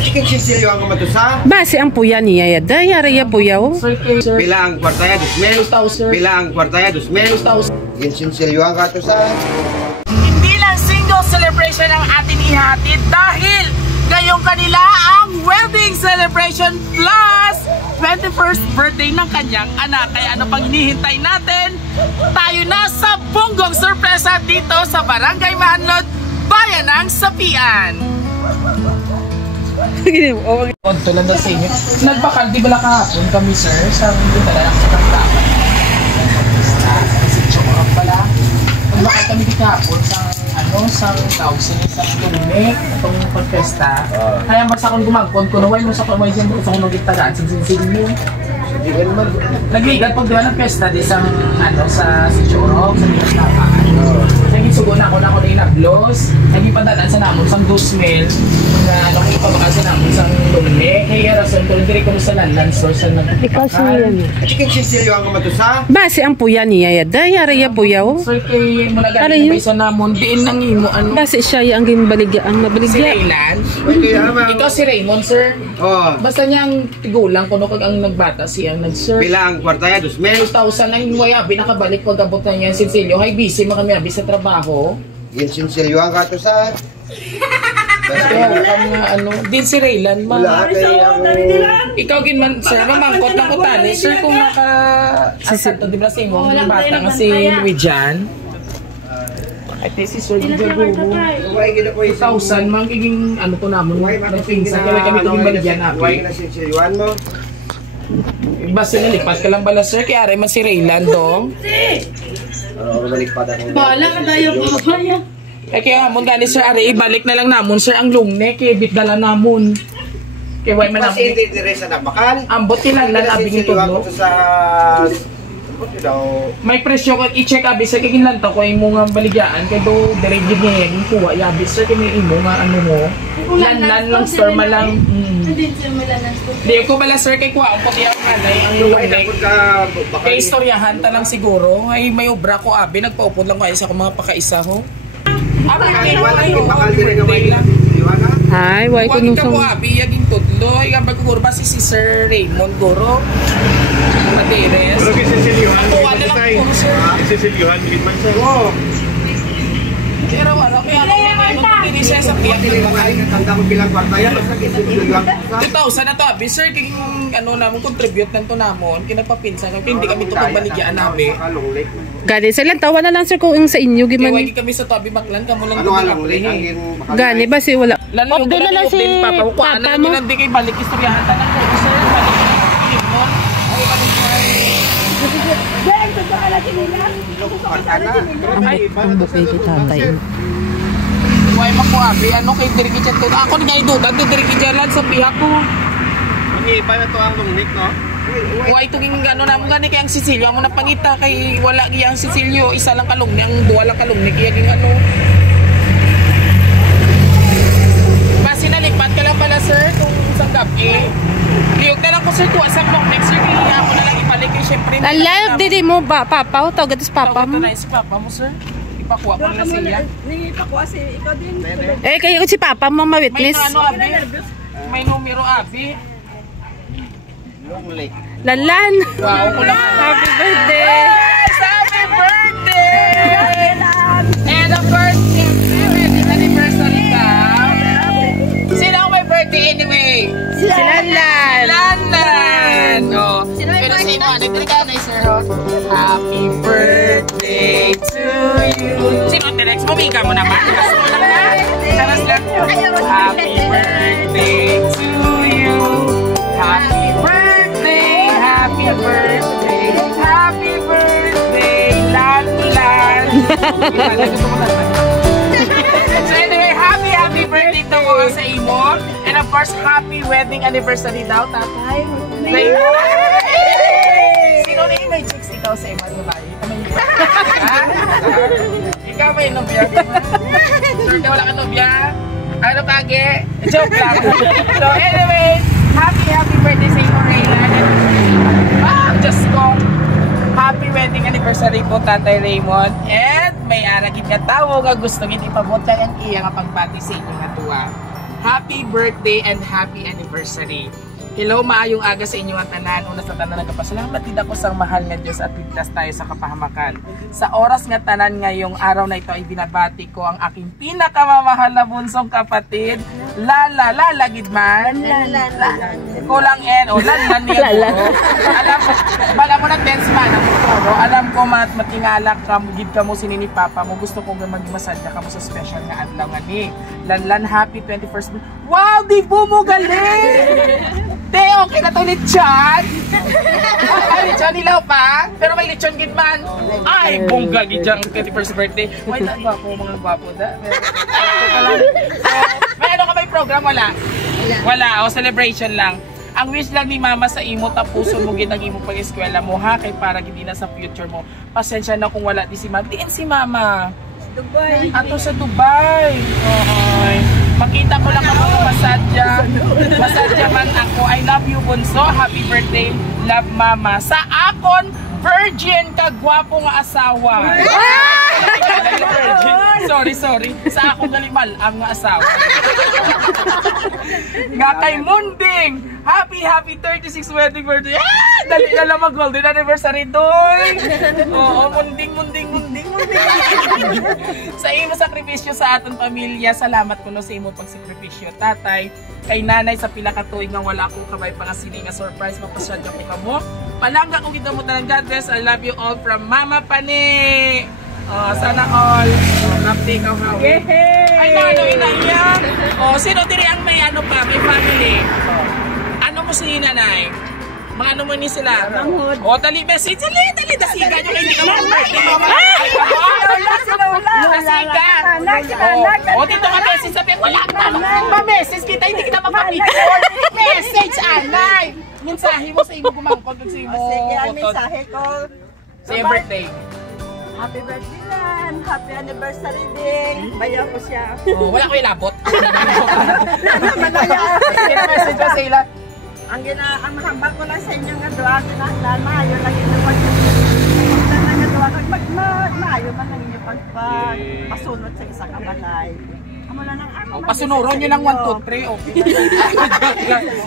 Chicken Sicilio ang kamatusa. Base ang puya niya yada, yari ya puya o. Bila ang kwartaya, 2,000. Bila ang kwartaya, 2,000. Chicken Sicilio ang katusa. Hindi lang single celebration ang atin ihatid dahil ngayong kanila ang wedding celebration plus 21st birthday ng kanyang anak. Kaya ano pang hinihintay natin? Tayo na sa bunggong sorpresa dito sa Barangay Mahanlod, Bayan ng Sapian. Tulad na sa inyo. Nagbakal, di ba kahapon kami sir? Sa dala sa kantapan. Kasi chokorap pala. Nagbakal kami kahapon sa thousand sa Lumek, itong pagpesta. Kaya mas akong gumagpon ko, naway mo sa kumay dyan sa kung nagitagaan, sinsin mo. Nagligat pag diba ng pesta di sa Chocorap, sa Kantapan. Naging na ako na inablos. Naging padalaan sa namon sang 2,000 na nakipabakal sa namon sang Lumek. Kaya rason ko hindi ko sa landland store sa nagpapakal. Chicken Sicilio ang kamatusa. Base ang puya niya yada, yari ya puya o. So kay mo nagaling sa namon diin nang imo ano. Base siya ang ginbaligya ang mabaligya. Si Raylan. Ikaw si Raymond sir. Oh. Basta niyang tigulang kuno kag ang nagbata siyang nag-sir. Bila ang kwartaya, 2,000. 2,000 ang waya binakabalik pag abot na niya Sicilio. Hay busy man kami abi sa trabaho. Chicken Sicilio ang katusa. Din si Raylan ma. Ikaw gin man sir, mamangkot ng utali sir kung naka di ba sa imo ng bata nga si Luijan. Ay si Sir Diego. 2,000 mang kiging ano to namon nagpinsa kaya kami tong baligyan abi. Na Sicilioan mo. Basta nalipat ka lang bala sir kaya man si Raylan dong. Bala ka tayo papaya. Kaya hamon gani sir ari ibalik na lang namon sir ang lungnek kay bitdala namon. Kay way man Kasi hindi dire sa nabakal. ambot kinahanglan abing tudlo. Sa May presyo kag i-check abi sir kay ginlan to ko imo nga baligyaan kay do dire gid niya yung kuha yabi sir kay may imo nga ano mo. Lan lang store ma lang. Hindi sir malanan store. Di ko bala sir kay kuha ang pati ang nanay ang lungnek. Kay istoryahan ta lang siguro ay may obra ko abi nagpaupod lang ko isa ko mga pakaisa ho. Ay, why ko nung song. Wag abi yaging tudlo, ay gabag ko ba si Sir Raymond Goro. Materes. Pero kay Siciliohan, ako wala lang ko sir. Siciliohan gid man sir. Oo. Pero wala kaya ano ni sa piyak Dili ba kay tanda ko bilang kwartaya basta Sicilio ang katusa. 2,000 na to abi sir king ano namon contribute nanto namon kinagpapinsan kay hindi kami to pagbaligyan abi. Gani sila tawa na lang sir kung sa inyo Kaya giman. wagi kami sa tabi baklan kamo lang Ano alam ang Gani ba si wala. Update na lang si papa mo. Hindi kay balik istoryahan ta nang ko sir balik mo. Ay balik mo. Ay, ang bukay kay tatay. Why mo ko abi ano kay diri kitchen to. Ako ngay duda diri kitchen sa pihak ko. Mangiba na to ang lungnik no. Why tuging gano namo gani kay ang Sicilio mo napangita kay wala gi ang Sicilio isa lang kalungni ang duwa lang kalungni kay ging ano. Basi nalipat ka lang pala sir kung isang gabi. Liyog na lang ko sir tuwa sa next year kaya ako na lang ibalik kay syempre. Alayog diri mo ba papa o tawag sa papa mo. Si papa mo sir. Ipakuha ko na siya. Ipakuha si ikaw din. Kayo si papa mo May ma-witness. ano abi? May numero abi. Lalan. Wow, ko lang. Happy birthday. Happy birthday! And of course, wedding anniversary ka. Sino ang may birthday anyway? Si Lalan. Lalan! Oh. Pero sino? Nagdali ka na, sir. Happy birthday to you. Sino ang telex mo? Miga mo naman. Charas mo lang na. Charas lang. Happy birthday to you. Happy birthday. Happy birthday. Happy birthday. Lalan. So anyway, happy birthday to mga sa imo. And of course, happy wedding anniversary daw, tatay. Sino na yung may chicks ikaw sa imo? Ikaw may nobya? Sure ka wala ka nobya? Ano kage? Joke lang. So anyway, happy birthday sa imo, Raylan. Diyos ko. Happy wedding anniversary po, Tatay Raymond. And may aragin nga tao nga gusto nga ipabot kaya ang iya nga pagbati sa inyo nga tuwa. Happy birthday and happy anniversary. Hello, maayong aga sa inyong tanan. Una sa tanan nagapasalamat tid ako sa mahal nga Dios at ligtas tayo sa kapahamakan. Sa oras nga tanan ngayong araw na ito ay binabati ko ang aking pinakamamahal na bunsong kapatid, Lala gid man. Kulang o lan niya. Alam ko, bala mo na tense man ang toro. Alam ko matingala ka gid ka mo sinini papa mo. Gusto ko nga magmasada ka mo sa special nga adlaw nga ni. Lan happy 21st. Wow, di mo galing. Te, okay na to lechon. Ay, lechon nilaw pa. Pero may lechon gid man. Ay, bongga gid ang 21st birthday. Why not ba po mga gwapo da? May ano ka may program? Wala. O, celebration lang. Ang wish lang ni mama sa imo, tapuson mo gid ang imo pag-eskwela mo ha, kay para gid na sa future mo. Pasensya na kung wala di si mama. Diin si mama. Dubai. Ato sa Dubai. Okay. Makita ko lang ako ng masadya. Masadya man ako. I love you, Bunso. Happy birthday. Love, mama. Sa akon, virgin ka gwapo nga asawa. Sorry. Sa akong galimal ang nga asawa. Nga kay Munding. Happy 36 wedding birthday. Dali na lang mag-golden anniversary doon. Oo, Munding. Sa imo sakripisyo sa aton pamilya, salamat kuno sa imo pagsakripisyo. Tatay, kay nanay sa pila ka tuig nga wala ko kabay pangasili nga surprise mapasyad ka mo. Palangga ko kita mo tanan. God bless. I love you all from Mama Pani. Sana all. Update ka hawi. Ay, nalo inaiyak. Sino diri ang may ano pa, may family? Ano mo si nanay? Mga ano mo ni sila? Dali message. Dali. Dasiga nyo kayo. Hindi ka mag-birthday. Dasiga. Dito ka message sabi. Wala ka. Ma-message kita. Hindi kita mag-picture. Message, anay. Mensahe mo sa imo gumangkot. Sa imo. Sige, ang mensahe ko. Sa iyong birthday. Happy birthday Lan. Happy anniversary din. Bayaw ko siya. Wala ko ilabot. Sige na message mo sa ila. Ang mahambal ko lang sa inyo nga doa kinahanglan maayo lang inyo maayo man lang inyo pagpasunod sa isang kabalay. Amo lang ang pasunuron niyo lang 1 2 3 okay.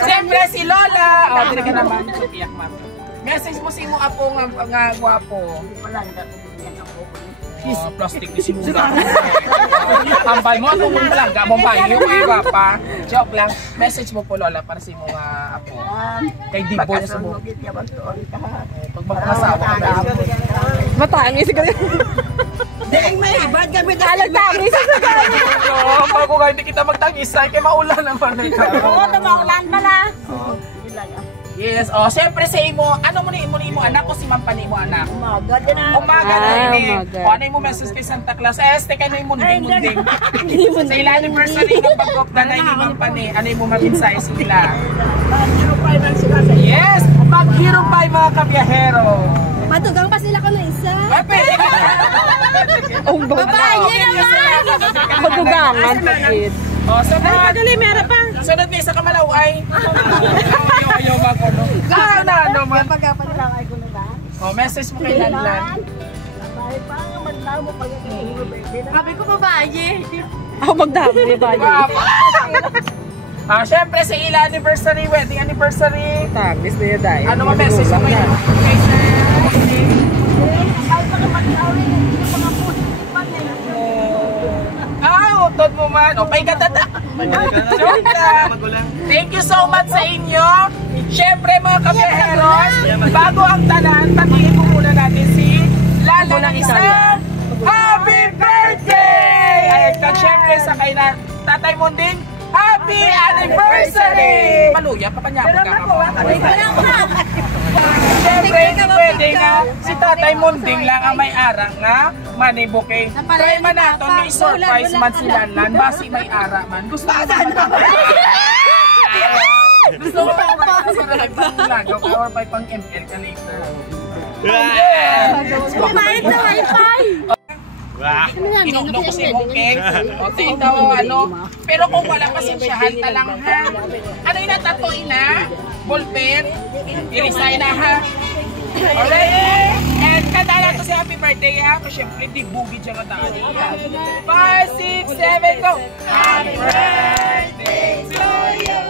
Siyempre si Lola. Dire ka naman iyak ma'am. Message mo si mo apo nga gwapo. Wala na bigyan ako. Plastic ni sinuga. Tambay mo kung malangga mo bayo kay papa. Joke lang. Message mo po Lola para sa imo nga apo. Kay Dibo sa mo. Pag mag-asawa ka na. Matangis siguro. Deng may bad kami Alag tangis sa kanya. Bago ka hindi kita magtangis kay maulan naman ikaw. Oo, maulan pala. Yes, siyempre sa imo, ano mo ni imo anak o si Mampani mo anak? Umaga din na. Umaga na ini. O ano mo message kay Santa Claus? Teka na yung munding. Sa ila anniversary ng pag-gop na ni Mampani, ano yung mabinsahe sila? Mag-hero lang sila sa Yes! Mag-hero pie mga kabiyahero! Matugang pa sila ko na isa. Ay, pwede ka! Babae niya naman! Matugangan pa kid. Dali, meron pa! Sunod na isa ka malaw ay! Ayaw ba ko, no? Ano man? Pagkapan lang ay kuno ba? Message mo kay Lanlan. Babae pa nga maglaw mo pag birthday na. Sabi ko babae. Ako magdami babae. Siyempre sa ila anniversary, wedding anniversary. Tangis na yun dahil. Ano ma-message mo kay Sir? Ay, baka mag-awin. Hindi ko mga positive pa na. Utod mo man. Pay ka tata. Joke lang. Thank you so much sa inyo. Siyempre mga kabiyaheros, bago ang tanan, patiin mo muna natin si Lala ng isang Happy Birthday! At siyempre sa kay na Tatay Munding, Happy Anniversary! Maluya pa kanya siyempre, hindi pwede nga si Tatay Munding lang ang may arang nga money bouquet. Try man nato may surprise man si Lanlan, basi may ara man. Gusto ko sa gusto ko pa lagaw ka or may pang ML ka later. Kumain sa wifi! Inugno ko si Mungking. O tayo ano. Pero kung wala pasensyahan talang ha. Ano yung natatoy na? Ballpen? Irisay na ha. Alright? And kanta natin si happy birthday ha. Kasi syempre, di bugid siya kanta. 5, 6, 7, go! Happy birthday to you!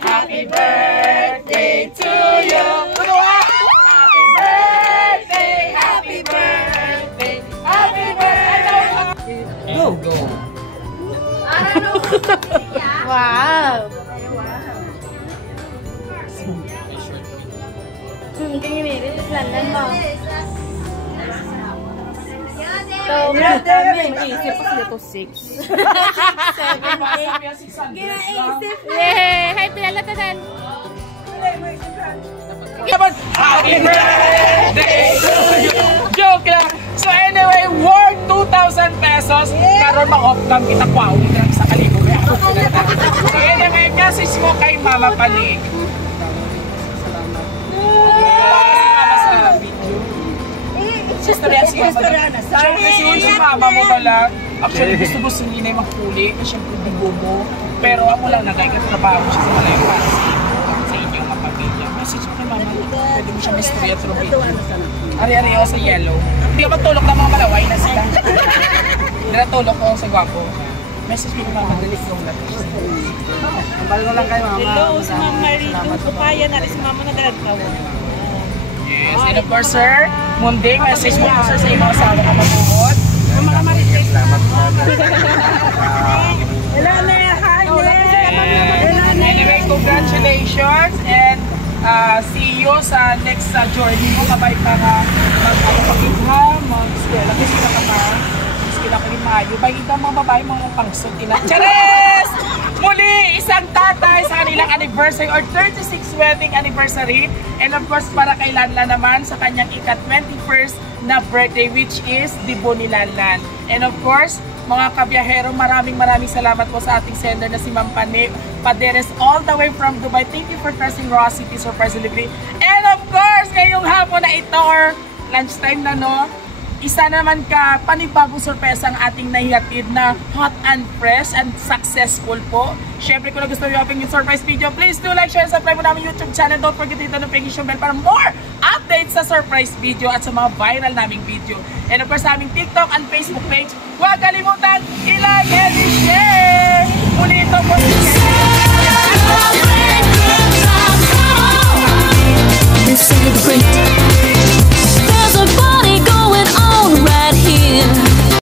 Happy birthday to you! Happy birthday! Happy birthday! Happy birthday! Go! Wow. So, mag-iisip pa sila to 6. 7, 8. Yay! Hi, Pilalatadan! Happy birthday to you! Joke lang! So anyway, worth 2,000 pesos. Karoon ma-off cam kita kwaw lang sa kaligo. So yun ang message mo kay Mama Panig. Sister Siyempre si Mama mo pala. Actually gusto niya na maghuli. Siyempre bigo mo. Pero ako lang nagkatrabaho siya sa malayong para sa inyong mga pamilya. Message mo kay Mama. Pwede mo siya mystery at video. Ari-ari ako sa yellow. Hindi ako matulog na mga malaway na sila. Hindi natulog ko sa gwapo. Message mo kay Mama. Dalik long lang. Balo lang kay Mama. Hello, si Mama Marito. Kupaya na rin si Mama naglalakaw. Yes, and of course, sir, munding message mo po sir sa iyong asawa ka matuod. Mama Marito. Salamat po. Hello, Anyway, congratulations and see you sa next journey mo. Kabay para mag-pagigha, mag-skela. Kasi sila ka pa. Skela ka rin maayo. Bagay ka mga babae, mga pangsot. Chares! Muli, isang tatay sa kanilang anniversary or 36th wedding anniversary. And of course, para kay Lanlan naman sa kanyang ika-21st na birthday, which is Dibo ni Lanlan. And of course, mga kabiyahero, maraming salamat po sa ating sender na si Ma'am Paderes all the way from Dubai. Thank you for trusting Raw City Surprise Delivery. And of course, ngayong hapon na ito or lunchtime na no, isa naman ka panibagong sorpresa ang ating nahihatid na hot and fresh and successful po. Syempre kung gusto nyo yung surprise video, please do like, share, and subscribe mo namin YouTube channel. Don't forget to hit the notification bell para more updates sa surprise video at sa mga viral naming video. And of course sa aming TikTok and Facebook page, huwag kalimutan i-like and i-share! Muli ito po si